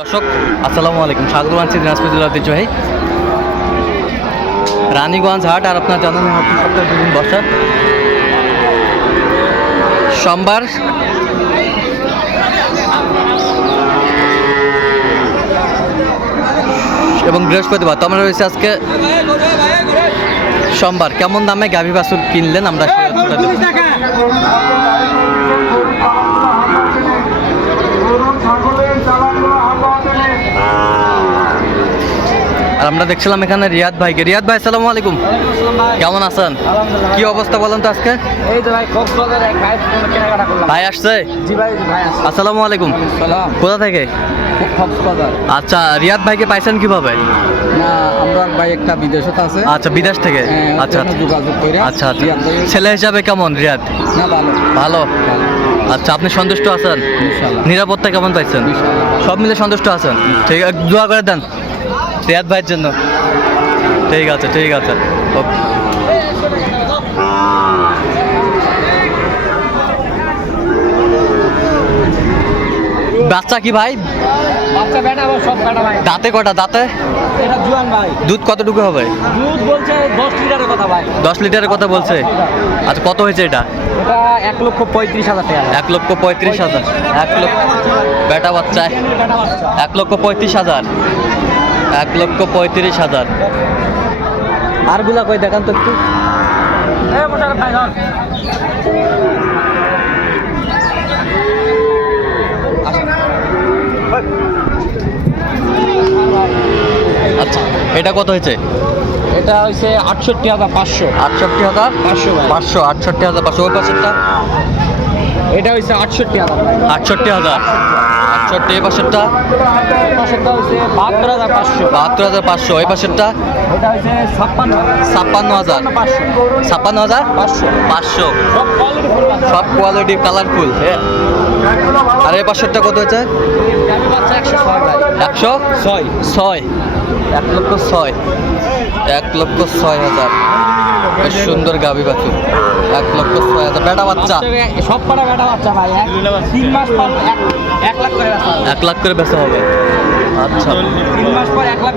দর্শক, আসসালামু আলাইকুম। স্বাগত জানাচ্ছি দিনাজপুর জেলার ঐতিহ্যবাহী রানীগঞ্জ হাট আর আপনার জানানো হচ্ছে সপ্তাহে দুদিন বসা সোমবার এবং বৃহস্পতিবার। তো আমরা রয়েছে আজকে সোমবার। কেমন দামে গাভী বাছুর কিনলেন? আমরা আর আমরা দেখছিলাম এখানে রিয়াদ ভাইকে। রিয়াদ ভাই আসসালামু আলাইকুম। কেমন আছেন? কি অবস্থা বলেন তো আজকে? এই তো ভাই ভাই কেনাকাটা করলাম ভাই আসছে? জি ভাই আসসালামু আলাইকুম। কোথা থেকে? আচ্ছা রিয়াদ ভাইকে পাইছেন কীভাবে? আমরা ভাই একটা বিদেশত আছে আচ্ছা বিদেশ থেকে? আচ্ছা যোগাযোগ করে আচ্ছা আচ্ছা। ছেলে হিসাবে কেমন রিয়াদ? না ভালো। আচ্ছা আপনি সন্তুষ্ট আছেন? নিরাপত্তা কেমন পাইছেন? সব মিলে সন্তুষ্ট আছেন? ঠিক আছে দোয়া করে দেন। রিয়াদ ভাইয়ের জন্য। ঠিক আছে ঠিক আছে। ওকে। বাচ্চা কি ভাই? বাচ্চা বেটা আবার সব বেটা ভাই। দাঁতে কটা দাঁতে? এটা জুয়ান ভাই। দুধ কতটুকু হবে? দুধ বলছে দশ লিটারের কথা ভাই। দশ লিটারের কথা বলছে? আচ্ছা কত হয়েছে এটা? এটা এক লক্ষ পঁয়ত্রিশ হাজার টাকা। এক লক্ষ পঁয়ত্রিশ হাজার। এক লক্ষ বেটা বাচ্চা। বেটা বাচ্চা এক লক্ষ পঁয়ত্রিশ হাজার। এক লক্ষ পঁয়ত্রিশ হাজার। আরগুলা কই দেখান তো একটু। আচ্ছা এটা কত হয়েছে? এটা হচ্ছে আটষট্টি হাজার পাঁচশো। আটষট্টি হাজার? পাঁচশো পাঁচশো আটষট্টি হাজার পাঁচশো। ওই পাশেরটা? এটা হচ্ছে আটষট্টি হাজার। আটষট্টি হাজার। আটষট্টি এই পাশেরটা? পাশেরটা হচ্ছে বাহাত্তর হাজার পাঁচশো। বাহাত্তর হাজার পাঁচশো। এই পাশেরটা? এটা হচ্ছে ছাপ্পান্ন ছাপ্পান্ন হাজার। পাঁচশো ছাপ্পান্ন হাজার? পাঁচশো। পাঁচশো। সব কোয়ালিটি কালারফুল আর এই পাশেরটা কত হয়েছে? একশো ছয় একশো? ছয়। ছয়। এক লক্ষ ছয়। এক লক্ষ ছয় হাজার। সুন্দর গাবি বাছু এক লক্ষ ছয় হাজার। বেটা বাচ্চা। সব পাড়া বেটা বাচ্চা ভাই তিন মাস এক এক লাখ করে এক লাখ করে বেচা হবে। আচ্ছা।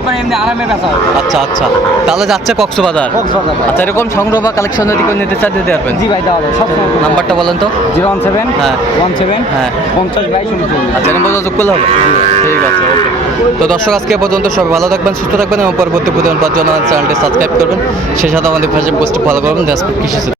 করে এমনি আরামে বেচা হবে আচ্ছা আচ্ছা। তাহলে যাচ্ছে কক্সবাজার। কক্সবাজার আচ্ছা এরকম সংগ্রহ বা কালেকশন যদি কেউ নিতে চান দিতে পারবেন। জি ভাই দেওয়া সব নাম্বারটা বলেন তো। জিরো ওয়ান সেভেন হ্যাঁ। ওয়ান সেভেন হ্যাঁ। পঞ্চাশ বাইশ আচ্ছা এরকম যোগ করলে হবে? ঠিক আছে ওকে। তো দর্শক আজকে পর্যন্ত সবাই ভালো থাকবেন সুস্থ থাকবেন এবং পরবর্তী প্রতিদিন পাওয়ার জন্য চ্যানেলটি সাবস্ক্রাইব করবেন। সেই সাথে আমাদের ফেসবুক পোস্টটি ফলো করবেন। কৃষি